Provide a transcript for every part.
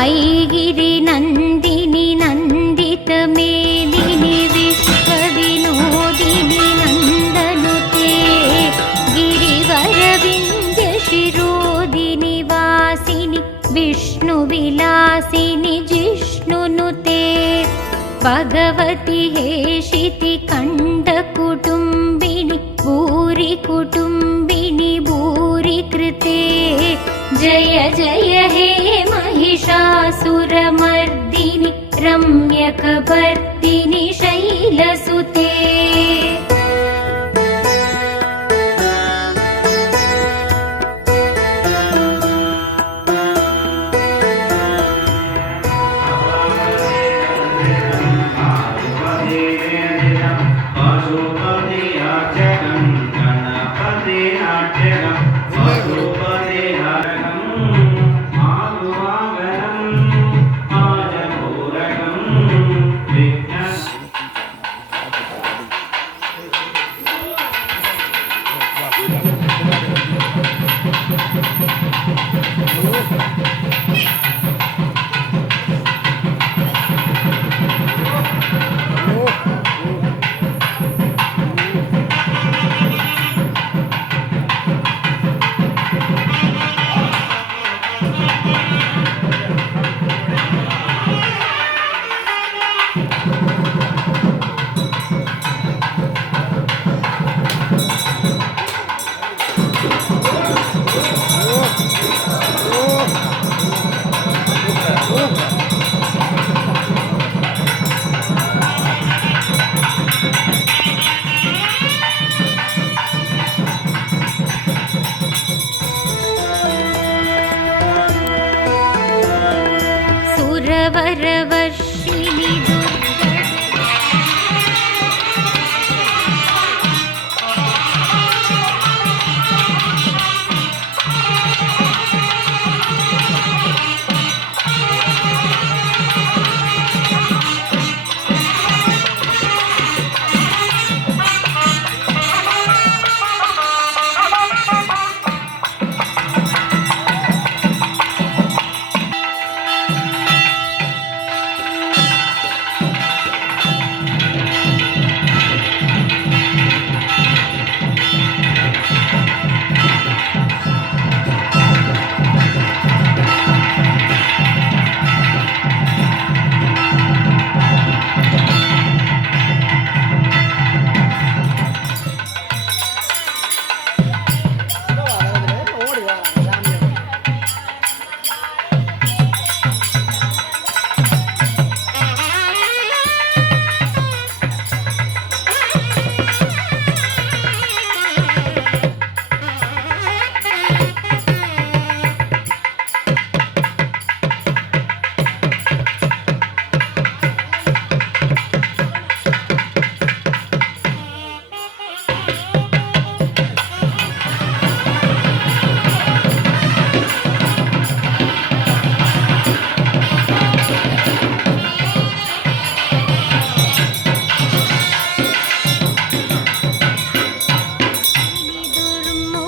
ऐगिरि नन्दिनि नन्दितमेदिनि विश्वविनोदिनि नन्दनुते गिरिवरविन्द्यशिरोदिनि वासिनि विष्णुविलासिनि जिष्णुनुते भगवति हेशिति कण्ठकुटुम्बिनि भूरि कुटुम्बिनि भूरि कृते जय जय हे महिषासुरमर्दिनि रम्यकपर्दिनि शैलसुते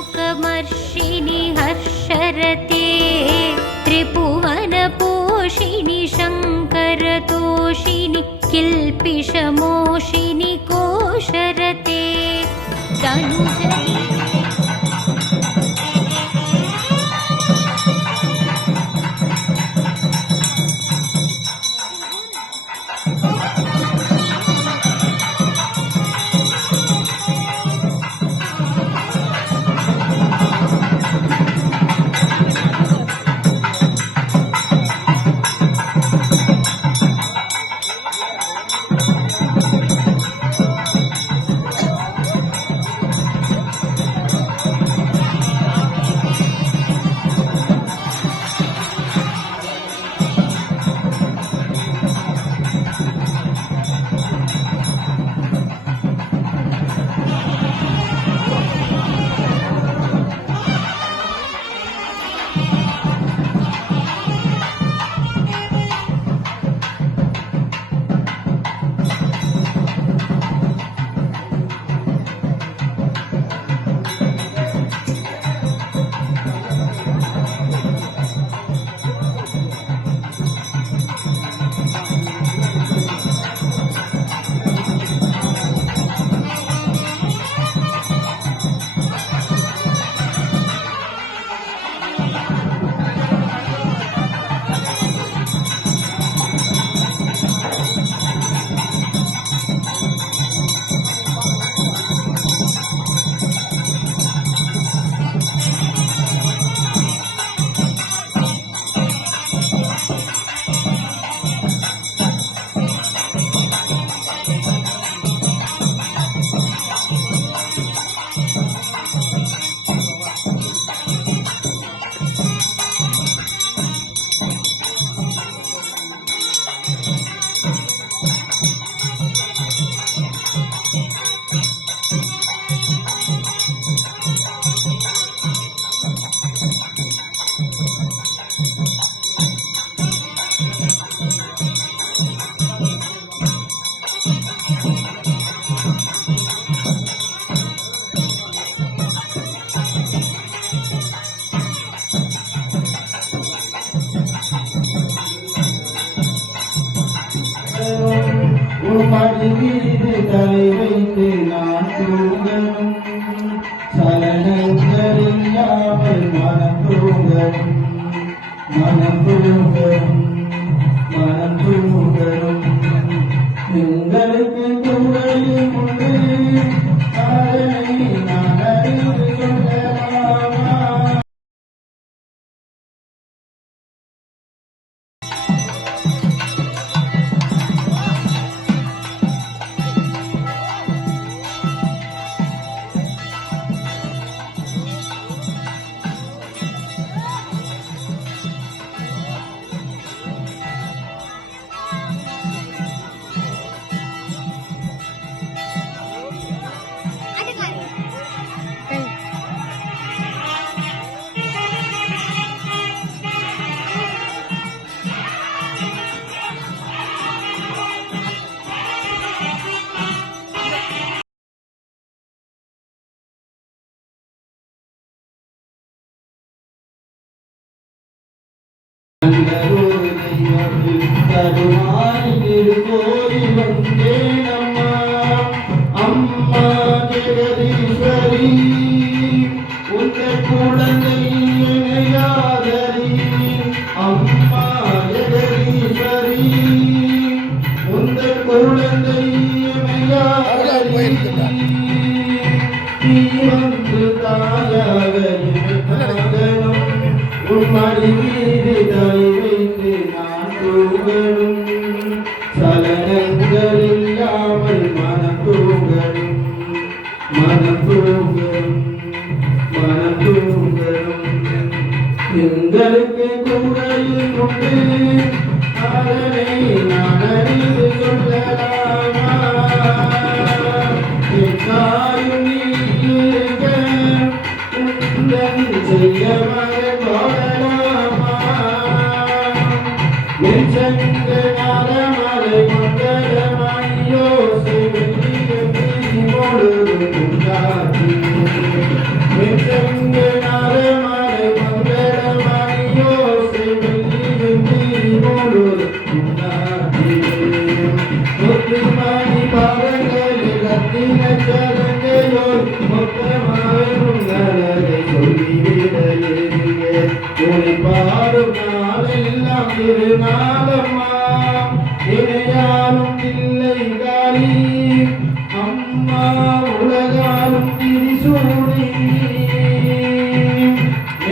सुरवरवर्षिणि हर्षरते त्रिभुवनपोषिणि शङ्करतोषिणि किल्पिषमोषिनि कोशरते तनुजनि மீது தலை வைத்து நான் தூங்கணும் சலனங்கள் இல்லாமல் மனம் தூங்கணும் மனம் தூங்கணும் மனம் தூங்கணும் எங்களுக்கு குறையும் உண்டு அதனை நான் அறிந்து கொள்ளலாமா தருமாறி திருக்கோயில் வந்தேனம்மா அம்மா ஜெகதீஸ்வரி உந்த குழந்தை இணையாதரி அம்மா ஜெகதீஸ்வரி உந்த குழந்தை இணையாதரி நீ வந்து தாயாக மகனும் உன்மடி மீது தலை வைத்து நான் தூங்கணும் சலனங்கள் இல்லாமல் மனம் தூங்கணும் மனம் தூங்கணும் மனம் தூங்கணும் எங்களுக்கு குறையும் உண்டு அதனை நான் அறிந்து கொள்ளலாமா எக்காயும் நீ இருக்க உந்தன் செய்ய மகன் வாழலாமா என் சங்க நலமலை மங்களமணியோ செய்வதில் உண்டாக்கி என் சங்க நலமலை மங்களமணியோ செய்வதில் உண்டாக்கி முத்துமணி பாதங்களில் ரத்தின சரங்கையோ மொத்தமாயும் நலரை சொல்லிவிடையே பாடும் நாளெல்லாம் திருநாளம்மா இணையாலும் இல்லை காளி அம்மா உலகாலும் திரிசூடி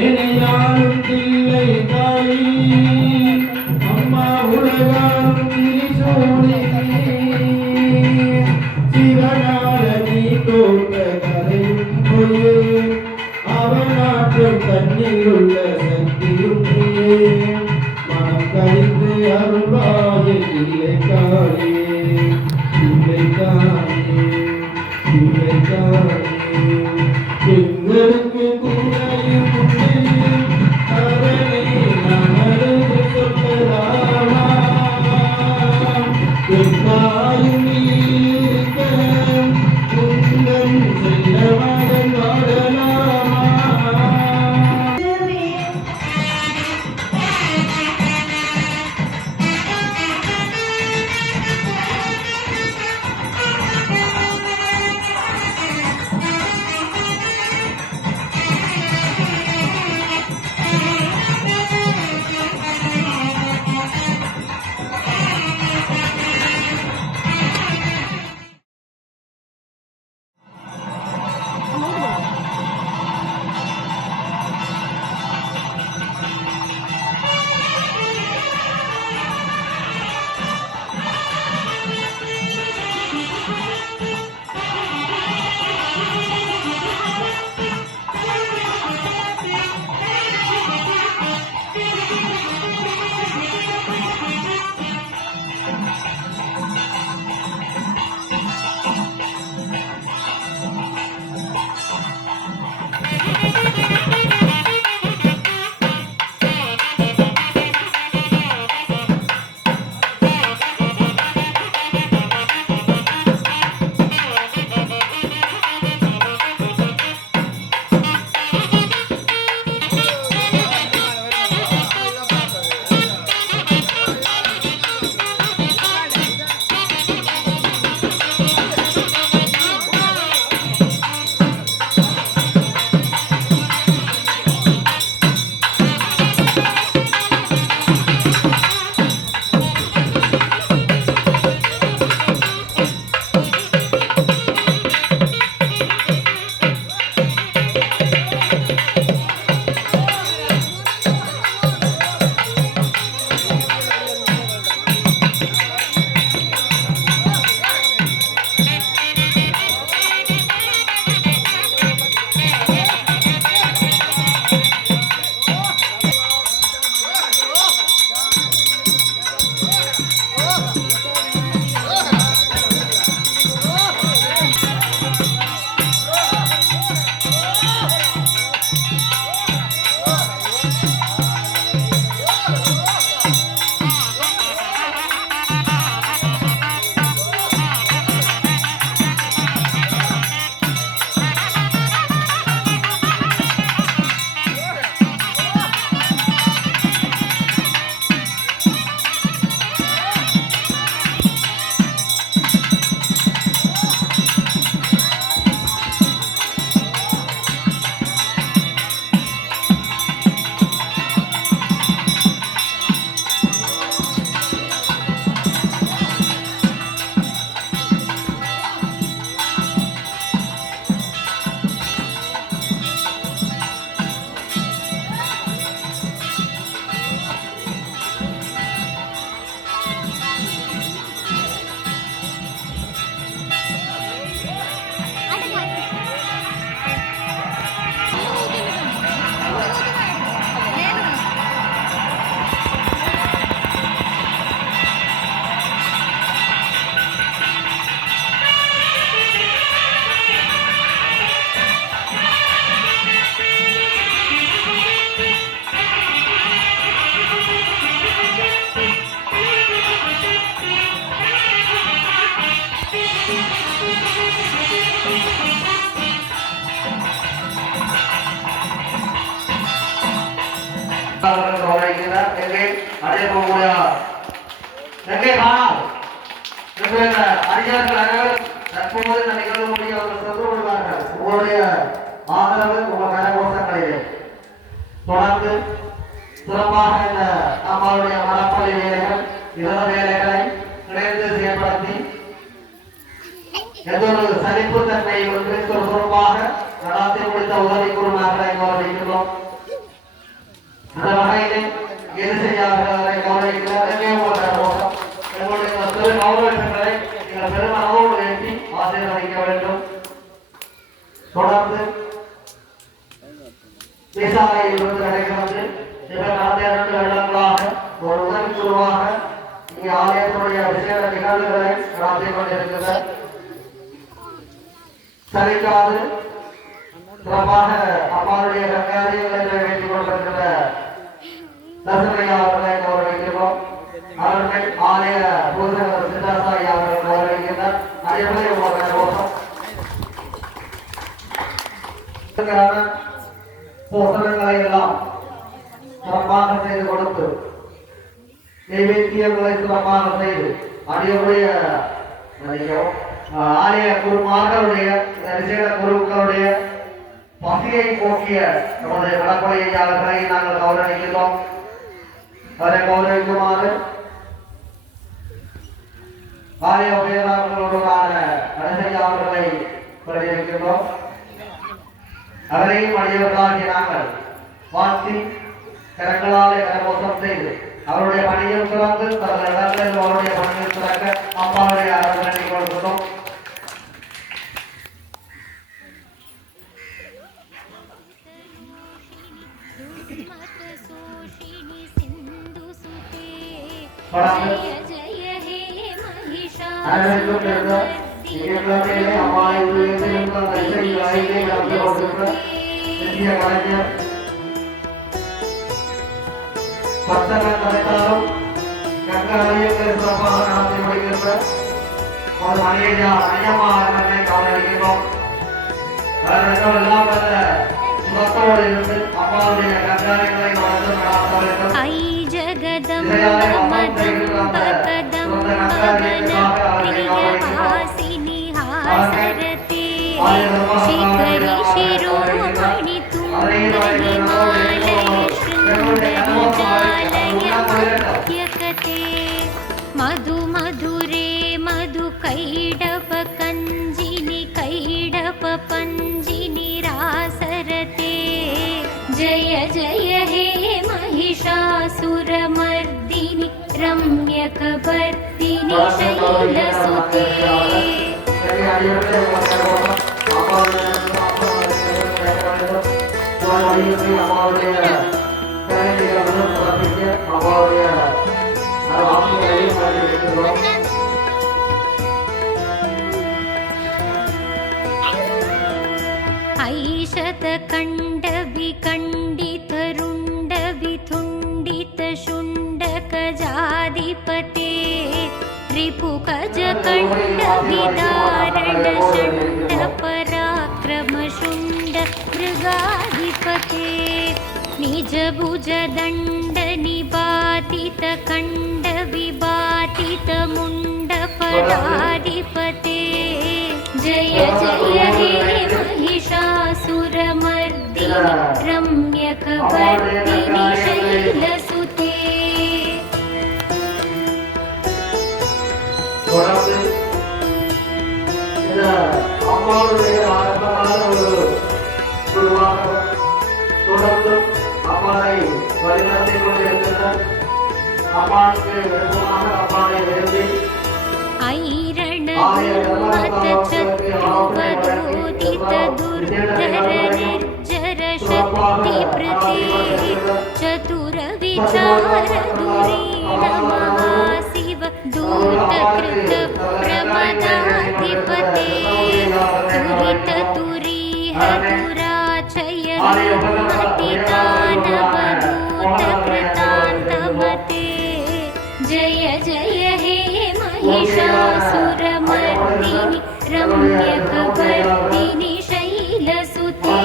இணையாலும் இல்லை காளி அம்மா உலகாலும் திரிசூடி சிவனால நீ தோற்ற கதையும் பொய்யே அவனாற்றும் தண்ணீர் உள்ள சக்தியும் மனம் கழித்து கௌரவிக்கிறார். எங்கே அதே போல எங்கே காணால் அறிஞர்கள் அனைவரும் தற்போது இந்த நிகழ்வு முடிய அவர்கள் சென்று கொள்வார்கள். உங்களுடைய ஆதரவு உங்கள் கரகோஷங்களிலே தொடர்ந்து சிறப்பாக இந்த நம்மளுடைய மரப்பள்ளி வேலைகள் இதர வேலைகளை இணைந்து செயல்படுத்தி எந்தொரு சலிப்புத்தன்மையை சுறுசுறுப்பாக நடாத்தி முடித்த உதவி குருமார்களை கௌரவிக்கிறோம். அந்த வகையிலே எது செய்யாதவர்களை கௌரவிக்கிறார். எங்களுடைய சிறு கௌரவங்களை நீங்கள் பெருமளவோடு ஏற்றி ஆசீர்வதிக்க வேண்டும். தொடர்ந்து விசாலையில் இருந்து கிடைக்கிறது. கடந்த 2 வருடங்களாக ஒரு உதவி குழுவாக இங்கே ஆலயத்துடைய விசேட நிகழ்வுகளை நடத்தி கொண்டிருக்கிறார். சரிக்காது சிறப்பாக அம்மாவுடைய கங்காரியங்களை நிறைவேற்றிக் கொண்டிருக்கிற தசமையா அவர்களை கௌரவிக்கிறோம். அவர்கள் ஆலய பூசகர் சித்தாசாயி அவர்கள் கௌரவிக்கின்றனர். அதேபோல பூசணங்களை எல்லாம் சிறப்பாக செய்து கொடுத்து நைவேத்தியங்களை சிறப்பாக செய்து அதேபோல ஆலய குருமார்களுடைய விசேட குருக்களுடைய பசியை போக்கிய நமது வடப்பொழியாளர்களை நாங்கள் கௌரவிக்கிறோம். அதை கௌரவிக்குமாறு ஆலய உபயோகங்களோடான கடைசியாளர்களை கொண்டிருக்கிறோம். அவரையும் அடியவர்களாகிய நாங்கள் வாழ்த்தி கரங்களாலே கரகோஷம் செய்து அவருடைய பணியில் சிறந்து தனது இடங்களில் அவருடைய பணியில் சிறக்க அம்மாவுடைய அரசனை கொடுக்கிறோம். பக்தர்கள் தலைத்தாலும் கங்காலயங்கள் சிறப்பாக நடத்தி முடிகின்ற ஒரு ஐயம்மாவர்களை கவனிக்கிறோம். எல்லாம் வந்த சுகத்தோடு இருந்து அம்மாவுடைய கங்காலயங்களை கவனித்து ஐ ஜகதம் பிரியஹாசினி ஹாசரதே சிகரி சிரோமணி துங்கஹிமாலய शृङ्गनिजालयमध्यकते मधु मधुरे मधु कैडप कञ्जिनि कैडप पञ्जिनि रासरते जय जय हे महिषासुरमर्दिनि रम्यकपर्दिनि शैलसुते ऐशतकण्डविकण्डितरुण्डविथुण्डितशुण्डकजाधिपते रिपुकजकण्डविदारणषण्डपराक्रमशुण्ड मृगाधिपते निजभुजदण्डनिपातितकण्डविबातितमुण्डफलाधिपते जय जय हे महिषासुरमर्दिनि रम्यकपर्दिनि शैलसुते தொடர்ந்து அம்மாவை வழிநடத்திக் கொண்டிருக்கின்றார். அம்மாவுக்கு விருப்பமாக அம்மாவை விரும்பி चतुरविचारदुरीणमहाशिव दूतकृतप्रमदाधिपते दुरिततुरीहतुराचय मतितानवदूतकृतान्तमते जय जय हे महिषासुरमर्दिनि रम्यकपर्दिनि शैलसुते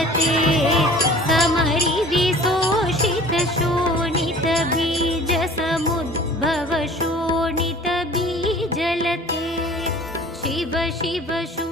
विलसते समरिविशोषित शोणित बीज समुद्भव शोणित बीजलते शिव शिव शो